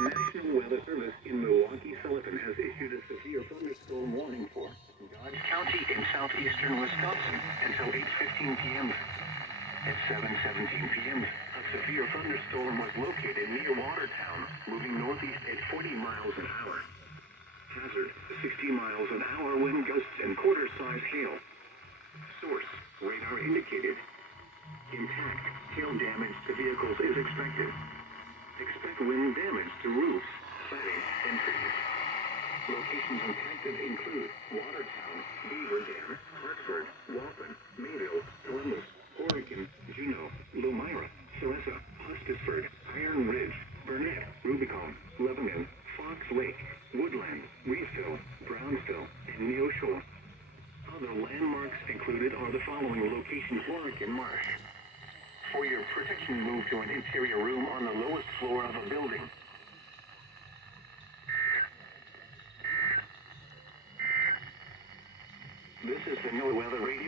National Weather Service in Milwaukee-Sullivan has issued a severe thunderstorm warning for Dodge County in southeastern Wisconsin until 8:15 p.m. At 7:17 p.m., a severe thunderstorm was located near Watertown, moving northeast at 40 miles an hour. Hazard, 60 miles an hour wind gusts and quarter-size hail. Source, radar indicated. Impact, hail damage to vehicles is expected. Expect wind damage to roofs, siding, and trees. Locations impacted include Watertown, Beaver Dam, Hartford, Waupun, Mayville, Columbus, Oregon, Juneau, Lomira, Celessa, Hustisford, Iron Ridge, Burnett, Rubicon, Lebanon, Fox Lake, Woodland, Reevesville, Brownsville, and Neosho. Other landmarks included are the following locations: Oregon Marsh. For your protection, move to an interior room on the lowest floor of a building. This is the NOAA Weather Radio.